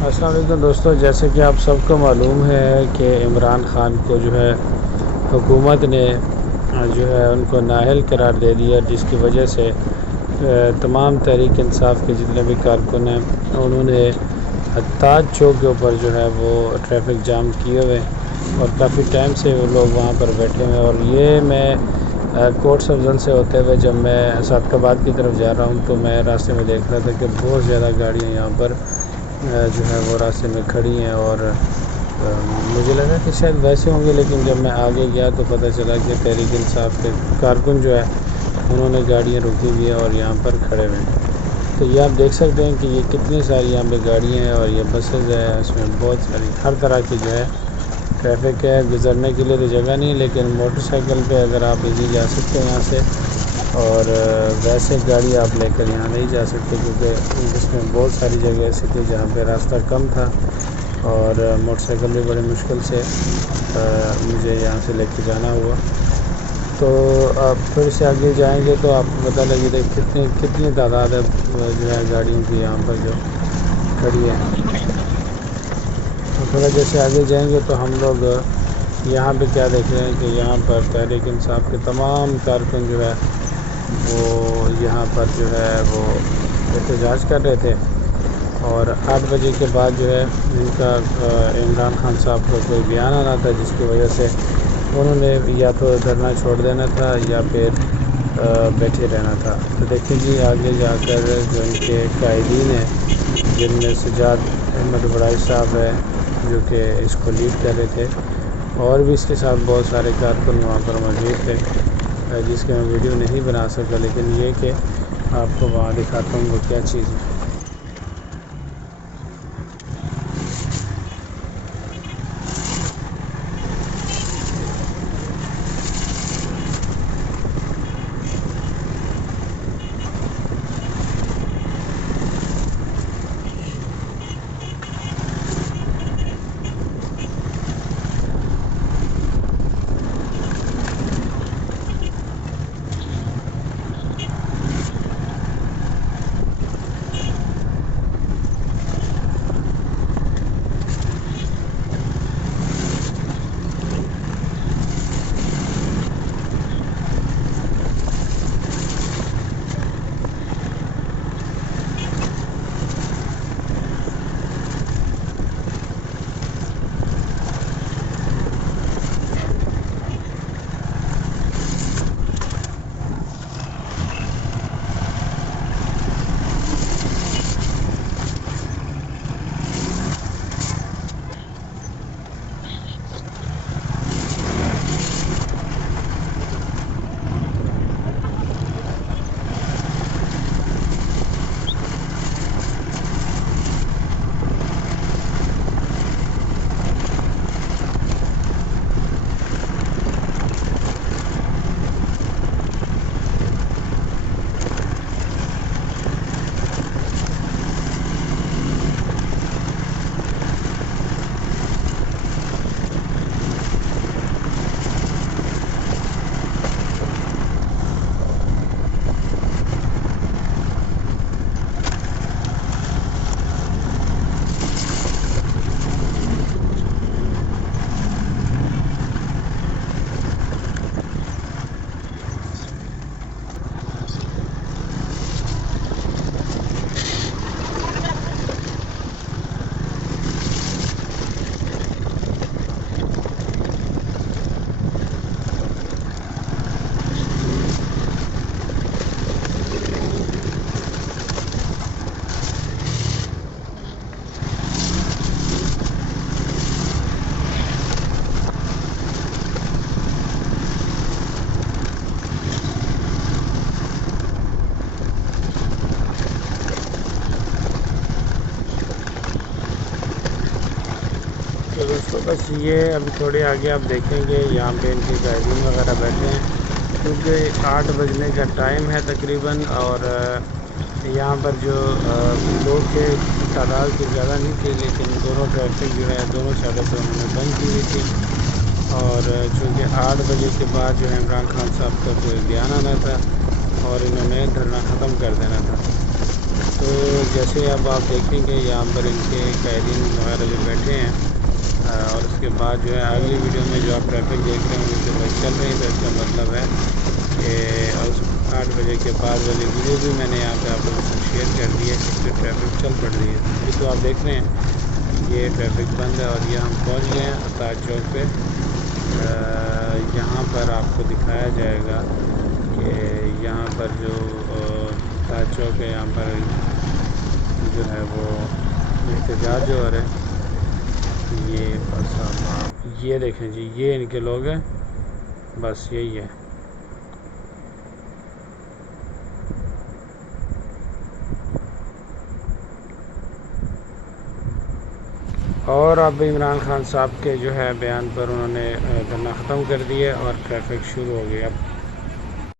अस्सलाम वालेकुम दोस्तों, जैसे कि आप सबको मालूम है कि इमरान ख़ान को जो है हुकूमत ने जो है उनको नाअहल करार दे दिया, जिसकी वजह से तमाम तहरीक इंसाफ के जितने भी कारकुन हैं उन्होंने ताज चौक के ऊपर जो है वो ट्रैफिक जाम किए हुए और काफ़ी टाइम से वो लोग वहाँ पर बैठे हुए हैं। और ये मैं कोर्ट अफजल से होते हुए जब मैं सादकाबाद की तरफ जा रहा हूँ तो मैं रास्ते में देख रहा था कि बहुत ज़्यादा गाड़ियाँ यहाँ पर जो है वो रास्ते में खड़ी हैं। और मुझे लगा कि शायद वैसे होंगे, लेकिन जब मैं आगे गया तो पता चला कि तहरीक इंसाफ के कारकुन जो है उन्होंने गाड़ियाँ रोकी हुई हैं और यहाँ पर खड़े हुए हैं। तो ये आप देख सकते हैं कि ये कितनी सारी यहाँ पे गाड़ियाँ हैं और ये बसेज है, इसमें बहुत सारी हर तरह की जो है ट्रैफिक है। गुज़रने के लिए तो जगह नहीं, लेकिन मोटरसाइकिल पे अगर आप इजी जा सकते हैं यहाँ से, और वैसे गाड़ी आप लेकर यहाँ नहीं जा सकते क्योंकि इसमें बहुत सारी जगह ऐसी थी जहाँ पे रास्ता कम था और मोटरसाइकिल भी बड़ी मुश्किल से मुझे यहाँ से लेके जाना हुआ। तो आप फिर से आगे जाएंगे तो आपको पता लगेगा कितनी कितनी तादाद है जो है गाड़ियों की यहाँ पर जो खड़ी है। तो थोड़ा जैसे आगे जाएंगे तो हम लोग यहाँ पे क्या देख रहे हैं कि यहाँ पर तहरीक इंसाफ के तमाम कारकुन जो है वो यहाँ पर जो है वो एहतजाज कर रहे थे। और 8 बजे के बाद जो है इनका इमरान खान साहब का कोई बयान आना था, जिसकी वजह से उन्होंने या तो धरना छोड़ देना था या फिर बैठे रहना था। तो देखिए जी आगे जाकर जो इनके कायदीन हैं, जिनमें सजाद अहमद बड़ाई साहब है जो कि इसको लीड कर रहे थे, और भी इसके साथ बहुत सारे कारकुन वहाँ पर मौजूद थे, जिसके मैं वीडियो नहीं बना सका, लेकिन ये कि आपको वहाँ दिखाता हूँ वो क्या चीज़ है। तो दोस्तों बस ये अभी थोड़े आगे आप देखेंगे यहाँ पे इनके कायदीन वगैरह बैठे हैं, क्योंकि 8 बजने का टाइम है तकरीबन। और यहाँ पर जो लोग के तादाद की ज़्यादा नहीं थी, लेकिन दोनों ट्रैफिक जो है दोनों साइडों पर उन्होंने बंद की हुई थी। और चूँकि 8 बजे के बाद जो है इमरान खान साहब का कोई बयान आना था और इन्होंने धरना ख़त्म कर देना था। तो जैसे अब आप देखेंगे यहाँ पर इनके कैदीन वगैरह जो बैठे हैं और उसके बाद जो है अगली वीडियो में जो आप ट्रैफिक देख रहे होंगे कि भाई चल रही है, तो इसका मतलब है कि उस 8 बजे के बाद वाली वीडियो भी मैंने यहाँ पे आप लोगों को शेयर कर दी है कि ट्रैफिक चल पड़ रही है। अभी तो आप देख रहे हैं ये ट्रैफिक बंद है और ये हम पहुँच गए हैं ताज चौक पे। यहाँ पर आपको दिखाया जाएगा कि यहाँ पर जो ताज चौक है, यहाँ पर जो है वो एहतजाज जो हो रहा है। ये बस आप ये देखें जी, ये इनके लोग हैं, बस यही है। और अब इमरान खान साहब के जो है बयान पर उन्होंने धरना ख़त्म कर दिया और ट्रैफिक शुरू हो गई। अब